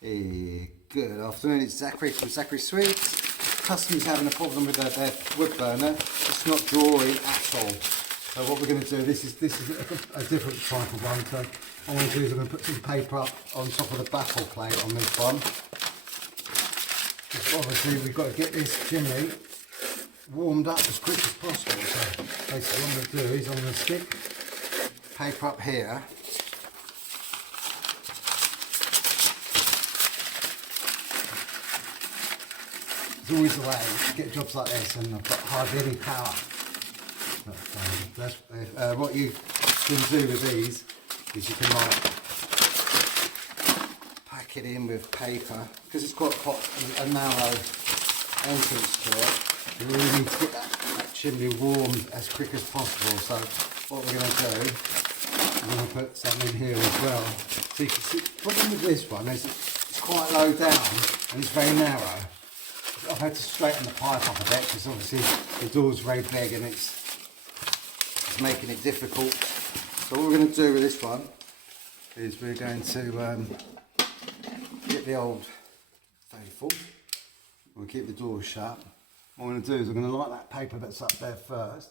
Hey, good afternoon, it's Zachary from Zachary Sweets. Customers having a problem with their wood burner. It's not drawing at all. So what we're going to do, this is a different type of one. So what I'm going to do is I'm going to put some paper up on top of the baffle plate on this one. Just obviously we've got to get this chimney warmed up as quick as possible. So basically what I'm going to do is I'm going to stick paper up here. It's always the way to get jobs like this, and I've got hardly any power. But, what you can do with these is you can like pack it in with paper, because it's quite a narrow entrance to it. You really need to get that chimney warmed as quick as possible. So what we're going to do, I'm going to put something here as well. So you can see, the problem with this one is it's quite low down and it's very narrow. I've had to straighten the pipe up a bit because obviously the door's very big and it's making it difficult. So what we're going to do with this one is we're going to get the old faithful. We'll keep the door shut. What I'm going to do is I'm going to light that paper that's up there first.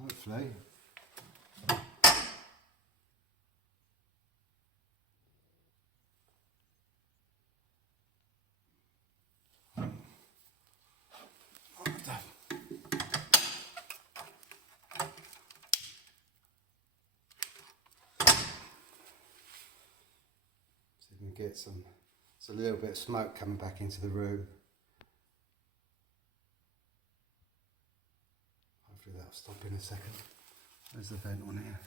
Hopefully. Get some, it's a little bit of smoke coming back into the room. Hopefully that'll stop in a second. There's the vent on here.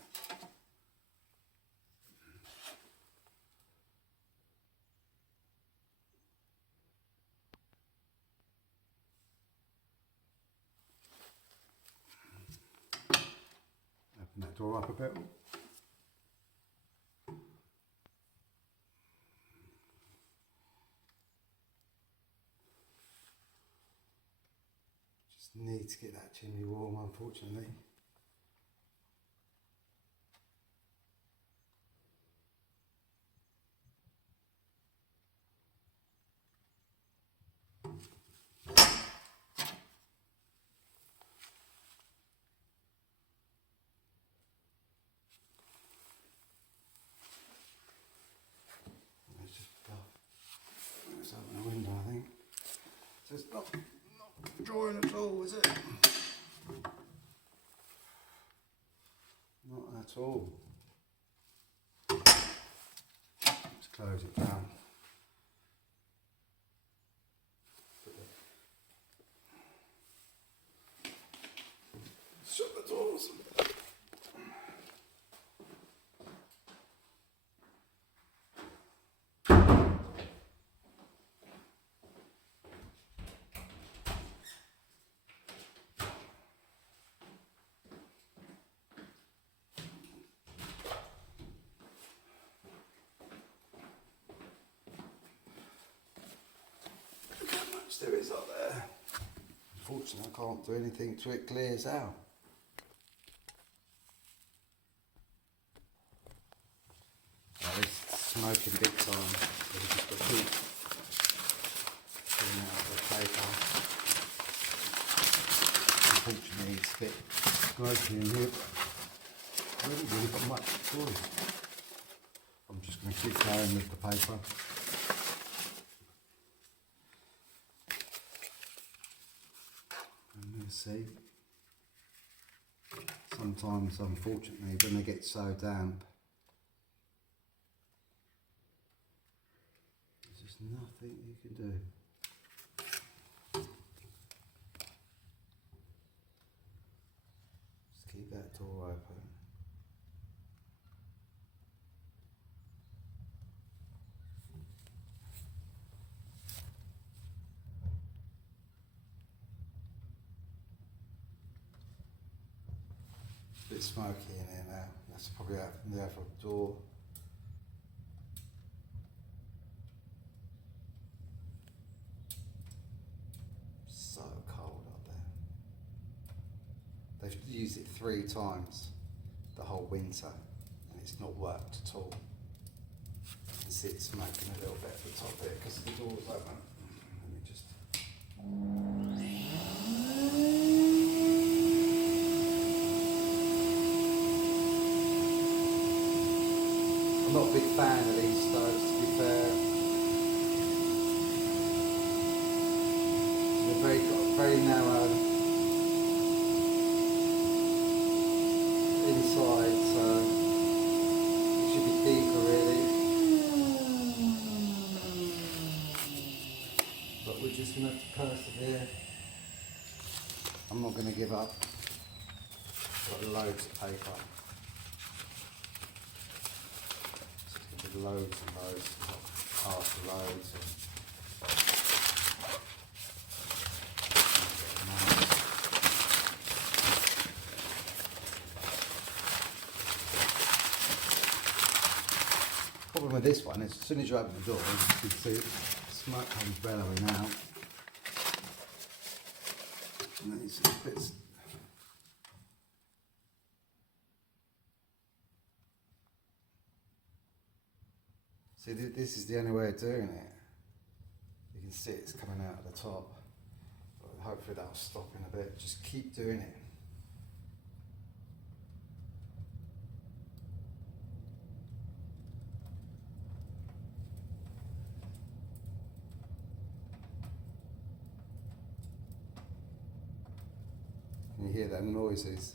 Open that door up a bit. Need to get that chimney warm, unfortunately. Let's open the window, I think. So it's not drawing at all, is it? Not at all. Let's close it down. Shut the doors. There is up there. Unfortunately, I can't do anything till it clears out. Oh, it's smoking big time. So we've just got to keep pulling out the paper. Unfortunately, it's a bit smoky in here. I haven't really got much choice. I'm just going to keep going with the paper. See, sometimes unfortunately when they get so damp there's just nothing you can do. Just keep that door open. Bit smoky in here now. That's probably out from the other door. So cold up there. They've used it 3 times the whole winter and it's not worked at all. sit smacking a little bit at the top here because the door's open. Let me just. I'm not a big fan of these stoves, to be fair. They're very narrow inside, so it should be deeper really. But we're just going to have to persevere. I'm not going to give up. Got loads of paper. Loads and loads, after loads. Problem with this one is, as soon as you open the door, you can see smoke comes bellowing out. And these bits. See, this is the only way of doing it. You can see it's coming out of the top. But hopefully that'll stop in a bit. Just keep doing it. Can you hear them noises?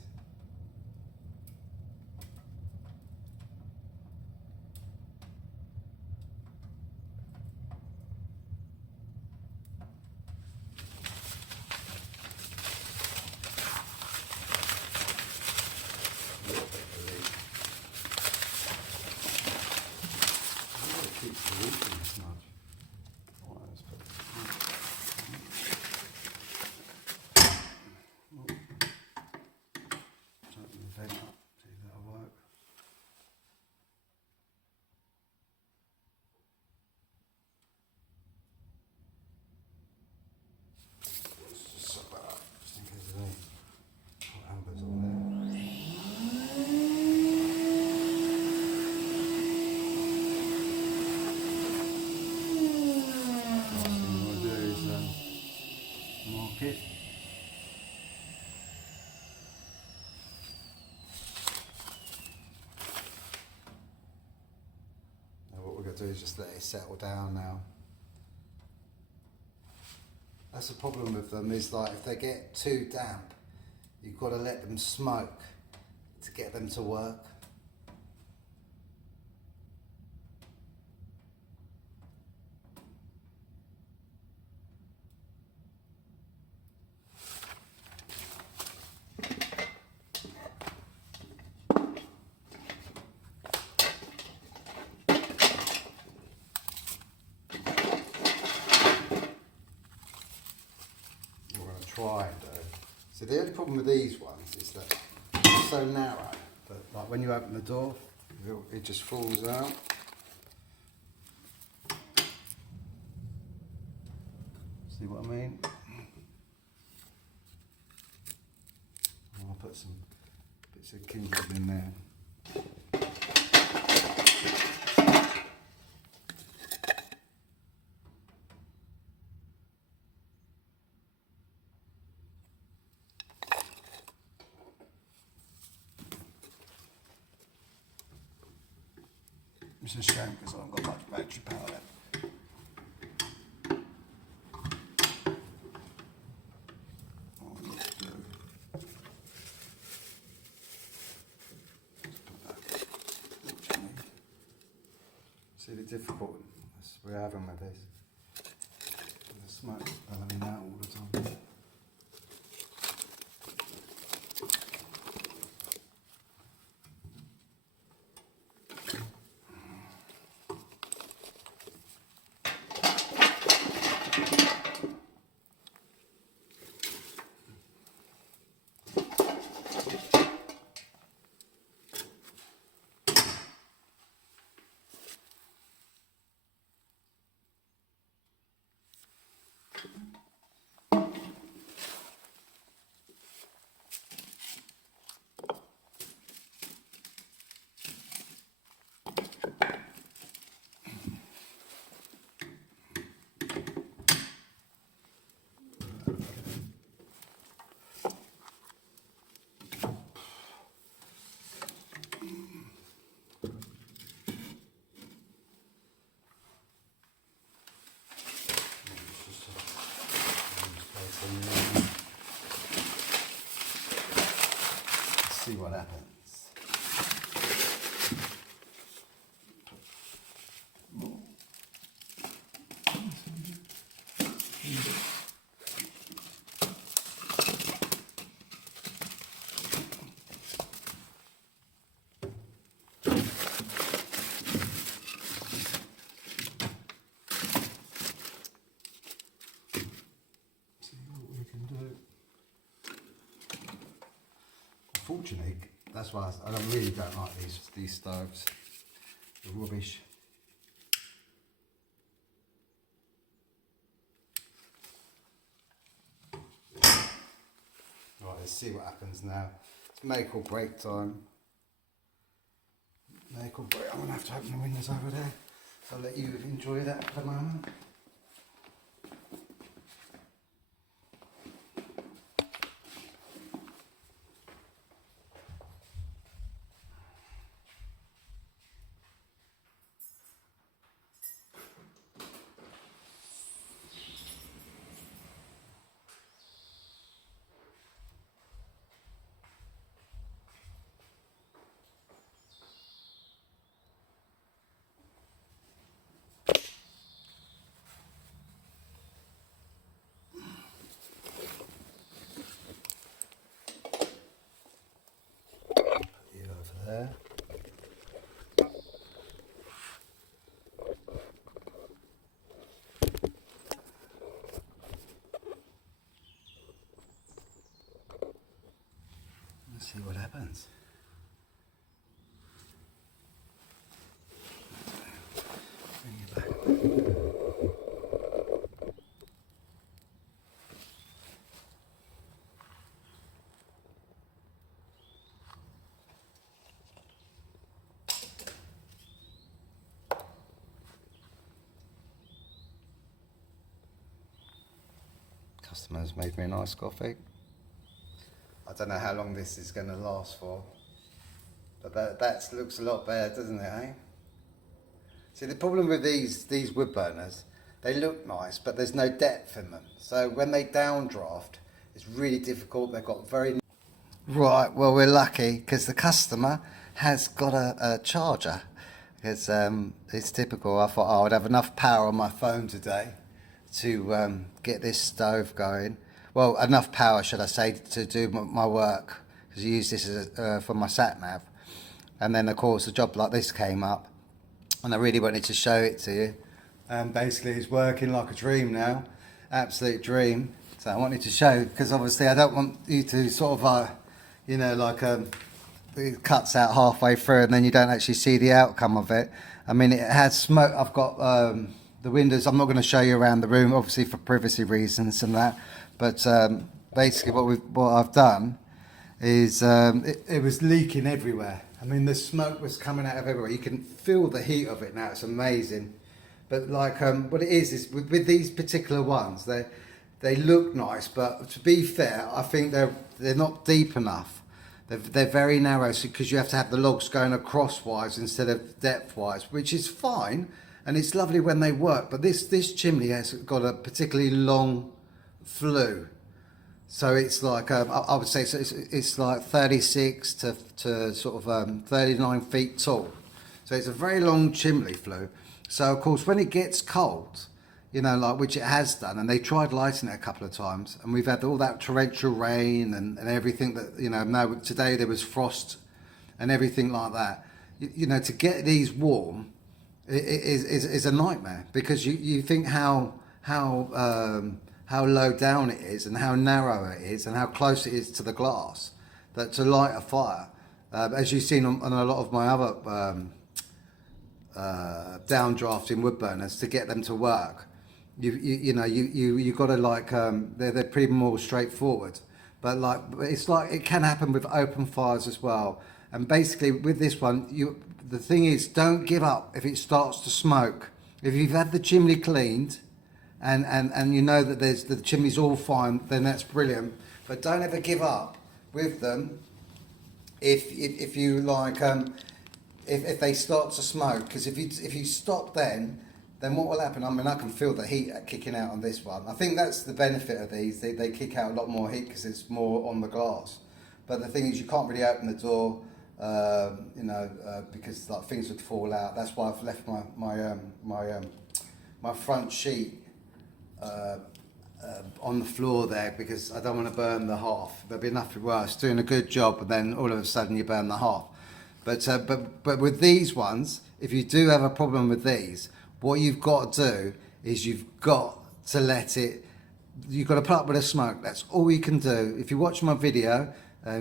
Do is just let it settle down now. That's the problem with them, is like if they get too damp, you've got to let them smoke to get them to work. Try and do. So the only problem with these ones is that they're so narrow that, like, when you open the door, it just falls out. See what I mean? I'll put some bits of kindling in there. It's a shame because I haven't got much battery power left. See the difficult we're having with this. The smoke's bellowing out all the time. see what happens. Unfortunately, that's why I really don't like these stoves. They're rubbish. Right, let's see what happens now. It's make or break time. Make or break. I'm gonna have to open the windows over there. So I'll let you enjoy that for the moment. There. Let's see what happens. Bring it back. Customers made me a nice coffee. I don't know how long this is going to last for, but that looks a lot better, doesn't it, eh? See, the problem with these wood burners, they look nice, but there's no depth in them. So when they downdraft, it's really difficult. They've got very... Right, well, we're lucky because the customer has got a charger. Because it's typical. I thought, oh, I'd have enough power on my phone today to get this stove going. Well, enough power, should I say, to do my work, because I use this as for my sat nav. And then, of course, a job like this came up, and I really wanted to show it to you. And basically, it's working like a dream now, absolute dream. So I wanted to show, because obviously I don't want you to sort of, you know, like it cuts out halfway through, and then you don't actually see the outcome of it. I mean, it has smoke. I've got the windows. I'm not going to show you around the room, obviously for privacy reasons and that. But basically what I've done is it was leaking everywhere. I mean, the smoke was coming out of everywhere. You can feel the heat of it now. It's amazing. But like what it is with these particular ones, they look nice, but to be fair, I think they're not deep enough. They're very narrow, because you have to have the logs going across-wise instead of depth-wise, which is fine, and it's lovely when they work. But this chimney has got a particularly long flue, so it's like I would say it's like 36 to sort of 39 feet tall. So it's a very long chimney flue. So of course, when it gets cold, you know, like which it has done, and they tried lighting it a couple of times, and we've had all that torrential rain and everything that, you know, now today there was frost and everything like that. You know, to get these warm is a nightmare, because you think how low down it is and how narrow it is and how close it is to the glass, that to light a fire, as you've seen on a lot of my other downdrafting wood burners, to get them to work, you know, you got to like they're pretty more straightforward, but like it's like it can happen with open fires as well. And basically with this one, the thing is, don't give up if it starts to smoke. If you've had the chimney cleaned and you know that the chimney's all fine, then that's brilliant. But don't ever give up with them if you like if they start to smoke, because if you stop then what will happen? I mean, I can feel the heat kicking out on this one. I think that's the benefit of these. They kick out a lot more heat because it's more on the glass. But the thing is, you can't really open the door, you know, because like things would fall out. That's why I've left my front sheet on the floor there, because I don't want to burn the half. There'll be nothing worse doing a good job and then all of a sudden you burn the half. But with these ones, if you do have a problem with these, what you've got to do is you've got to let it, you've got to put up with the smoke. That's all you can do. If you watch my video,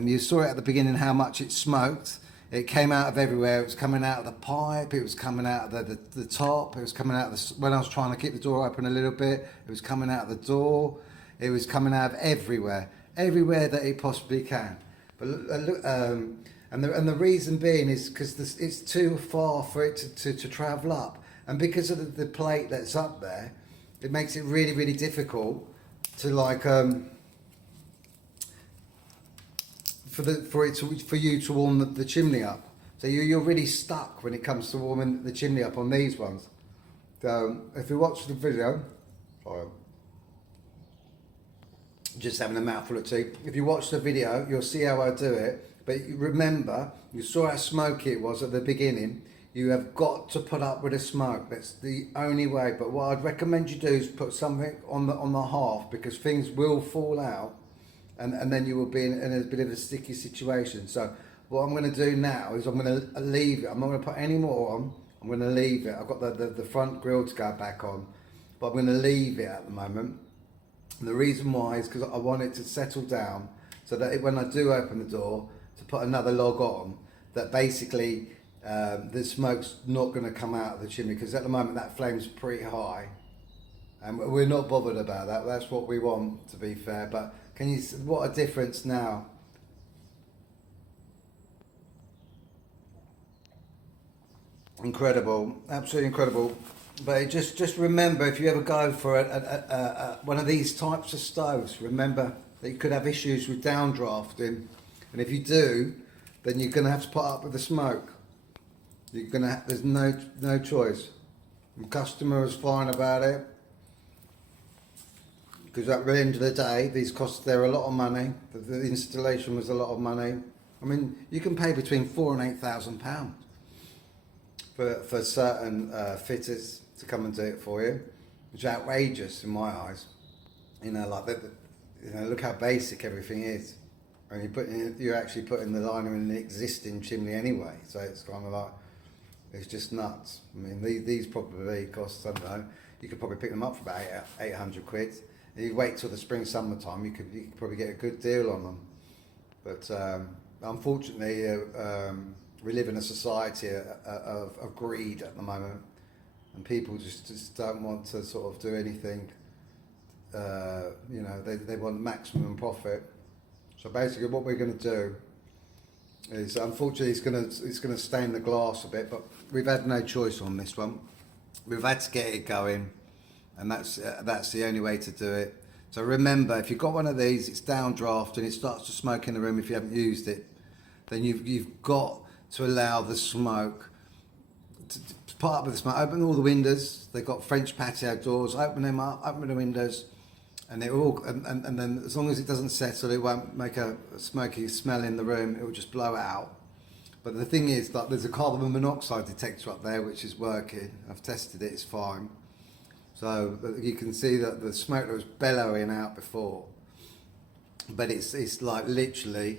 you saw it at the beginning how much it smoked. It came out of everywhere. It was coming out of the pipe. It was coming out of the top. It was coming out of the, when I was trying to keep the door open a little bit, it was coming out of the door. It was coming out of everywhere that it possibly can. But look, and the reason being is because it's too far for it to travel up, and because of the plate that's up there, it makes it really, really difficult to like for you to warm the chimney up. So you're really stuck when it comes to warming the chimney up on these ones. So if you watch the video, sorry, just having a mouthful of tea. If you watch the video, you'll see how I do it. But remember, you saw how smoky it was at the beginning. You have got to put up with the smoke. That's the only way. But what I'd recommend you do is put something on the half, because things will fall out, and then you will be in a bit of a sticky situation. So what I'm going to do now is I'm going to leave it. I'm not going to put any more on. I'm going to leave it. I've got the front grille to go back on, but I'm going to leave it at the moment. And the reason why is because I want it to settle down, so that when I do open the door to put another log on, that basically the smoke's not going to come out of the chimney, because at the moment that flame's pretty high, and we're not bothered about that. That's what we want, to be fair. But can you see what a difference now? Incredible, absolutely incredible. But just remember, if you ever go for one of these types of stoves, remember that you could have issues with downdrafting, and if you do, then you're going to have to put up with the smoke. You're going to there's no choice. The customer was fine about it, because at the end of the day, these cost there a lot of money. The installation was a lot of money. I mean, you can pay between £4,000 and £8,000 for certain fitters to come and do it for you, which is outrageous in my eyes. You know, like you know, look how basic everything is, and you're actually putting the liner in the existing chimney anyway. So it's kind of like, it's just nuts. I mean, these probably cost, I don't know, you could probably pick them up for about 800 quid. If you wait till the spring summertime, you could probably get a good deal on them. But unfortunately, we live in a society of greed at the moment, and people just don't want to sort of do anything. You know, they want maximum profit. So basically, what we're going to do is, unfortunately, it's going to stain the glass a bit, but we've had no choice on this one. We've had to get it going, and that's the only way to do it. So remember, if you've got one of these, it's downdraft and it starts to smoke in the room if you haven't used it, then you've got to allow the smoke to put up with the smoke. Open all the windows. They've got French patio doors. Open them up. Open the windows, and they all and then as long as it doesn't settle, it won't make a smoky smell in the room. It will just blow out. But the thing is, like, there's a carbon monoxide detector up there which is working. I've tested it. It's fine. So you can see that the smoke that was bellowing out before, but it's like literally.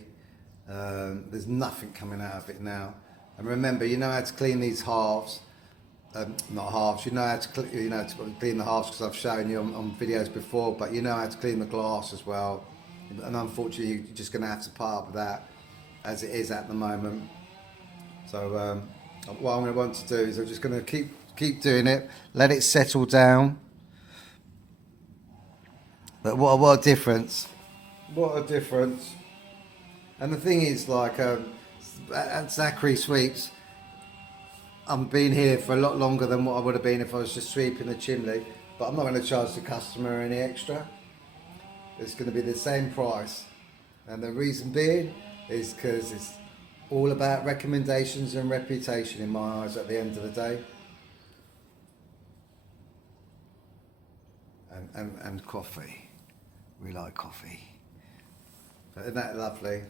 There's nothing coming out of it now. And remember, you know how to clean these halves, not halves. You know how to clean the halves, because I've shown you on videos before. But you know how to clean the glass as well. And unfortunately, you're just going to have to put up with that as it is at the moment. So what I'm going to want to do is I'm just going to keep doing it, let it settle down. But what a difference! What a difference! And the thing is, like, at Zachary Sweeps, I've been here for a lot longer than what I would have been if I was just sweeping the chimney. But I'm not going to charge the customer any extra. It's going to be the same price. And the reason being is because it's all about recommendations and reputation in my eyes at the end of the day. And coffee. We like coffee. Isn't that lovely?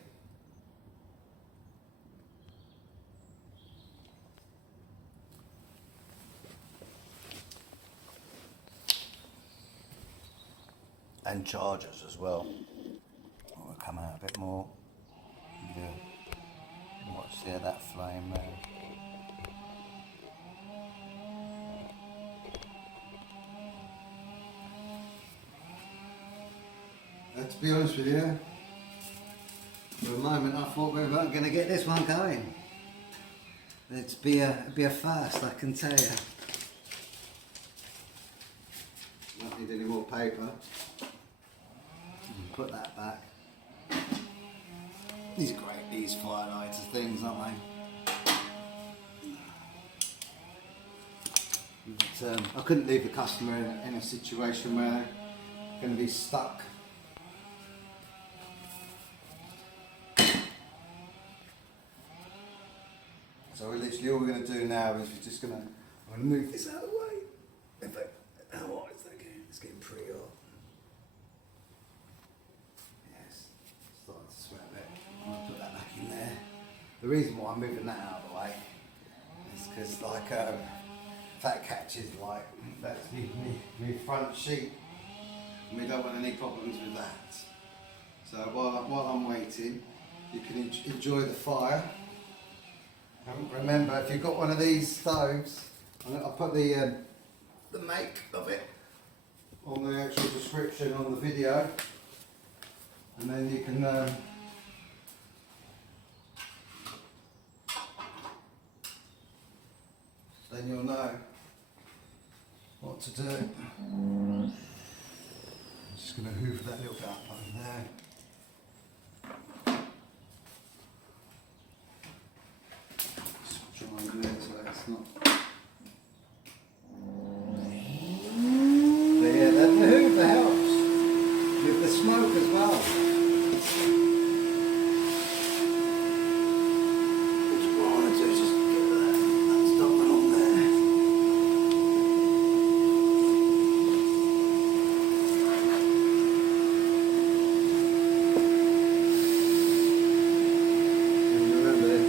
and chargers as well. Will come out a bit more. Yeah. Watch there, that flame there. To be honest with you, for a moment I thought we weren't going to get this one going. It'd be a first, I can tell you. Won't need any more paper. Put that back. These are great, these firelighter things, aren't they? But, I couldn't leave the customer in a situation where they're going to be stuck. So literally all we're going to do now is we're just going to, I'm going to move this out of the way. In fact, how hot is that getting? It's getting pretty hot. Yes, starting to sweat a bit. I'm going to put that back in there. The reason why I'm moving that out of the way is because like that catches like, that's my front sheet. And we don't want any problems with that. So while I'm waiting, you can enjoy the fire. Remember, if you've got one of these stoves, I'll put the make of it on the actual description on the video, and then you can then you'll know what to do. I'm just going to hoover that little bit up on there. Try and do it so it's not. But yeah, the hoover helps with the smoke as well. What I want to do is just get that stopper on there. And remember this.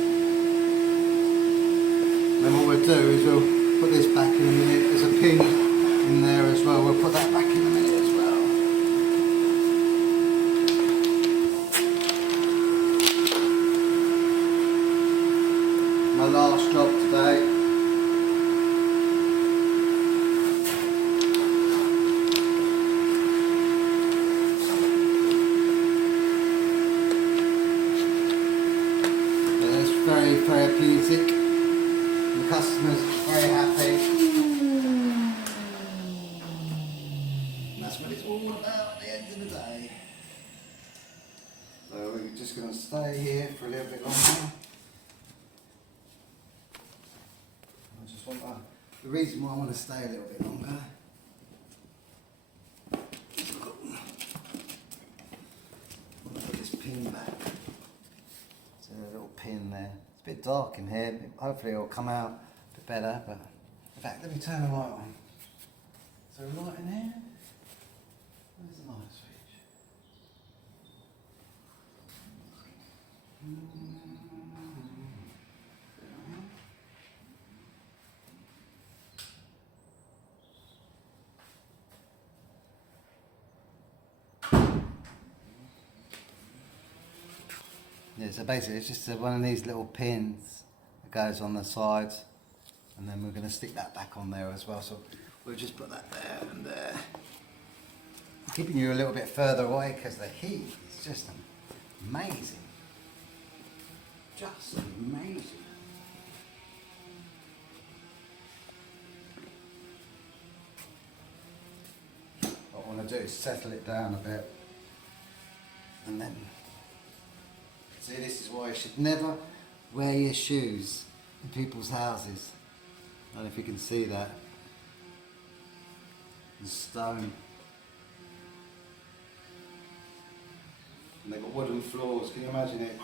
Then what we'll do is we'll put this back in a minute. There's a pin in there as well. We'll put that back in a minute as well. My last job today. Yeah, it's very therapeutic. The customer's very happy. And that's what it's all about at the end of the day. So we're just going to stay here for a little bit longer. I just want the reason why I want to stay a little bit longer. I want to put this pin back. There's a little pin there. It's a bit dark in here. Hopefully it'll come out a bit better. But in fact, let me turn the light on. Is there a light in here? Where's the light switch? Yeah, so basically it's just one of these little pins that goes on the sides, and then we're going to stick that back on there as well. So we'll just put that there and there. Keeping you a little bit further away because the heat is just amazing. Just amazing. What I want to do is settle it down a bit, and then see, this is why you should never wear your shoes in people's houses. I don't know if you can see that. The stone. And they've got wooden floors, can you imagine it?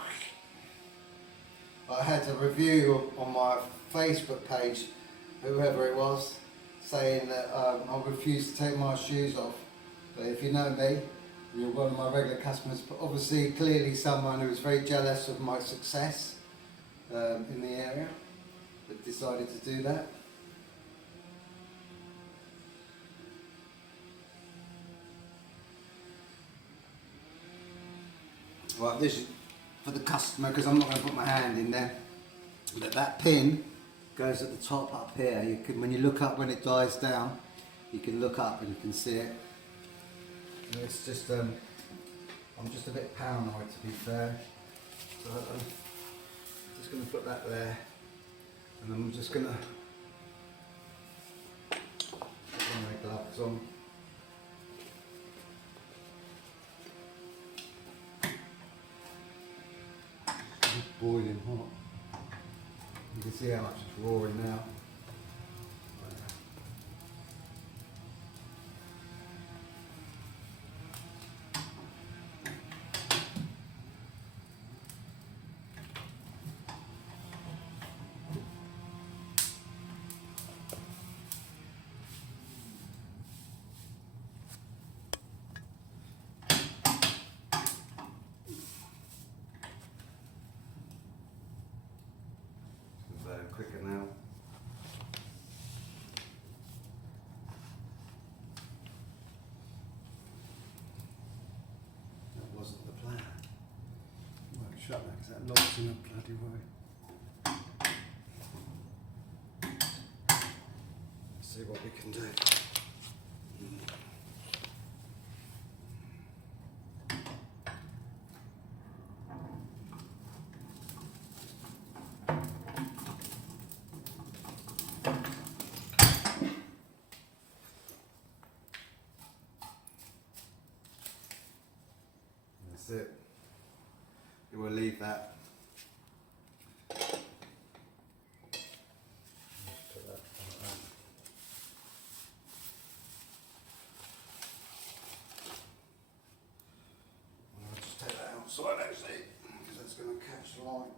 I had a review on my Facebook page, whoever it was, saying that I refuse to take my shoes off. But if you know me, you're one of my regular customers, but obviously clearly someone who was very jealous of my success in the area, that decided to do that. Right, this is for the customer because I'm not going to put my hand in there. But that pin goes at the top up here. You can, when you look up when it dies down, you can look up and you can see it. And it's just, I'm just a bit paranoid to be fair. So I'm just going to put that there, and I'm just going to put my gloves on. It's boiling hot. You can see how much it's roaring now. Quicker now. That wasn't the plan. Well, shut that because that locks in a bloody way. Let's see what we can do. That's it. We will leave that. Put that like that. I'll just take that outside actually, because that's going to catch the light.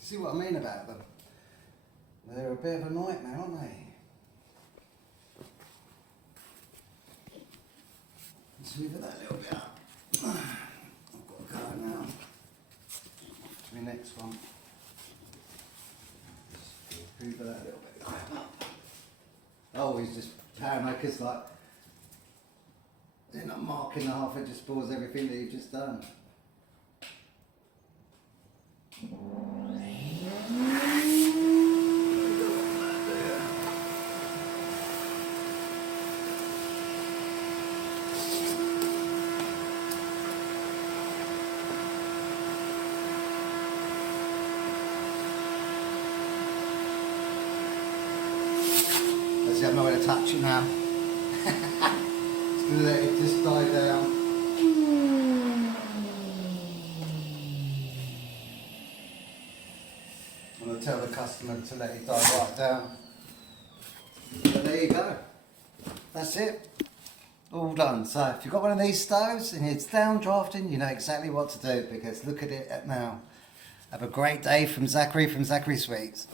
See what I mean about them? They're a bit of a nightmare, aren't they? Let's move that a little bit up. I've got to go now to the next one. Move that a little bit up. Oh, he's just paranoid because like they're not marking the half, it just spoils everything that you've just done. I'm not going to touch it now. Just going to let it just die down. I'm going to tell the customer to let it die right down. But there you go. That's it. All done. So if you've got one of these stoves and it's downdrafting, you know exactly what to do because look at it now. Have a great day from Zachary Sweets.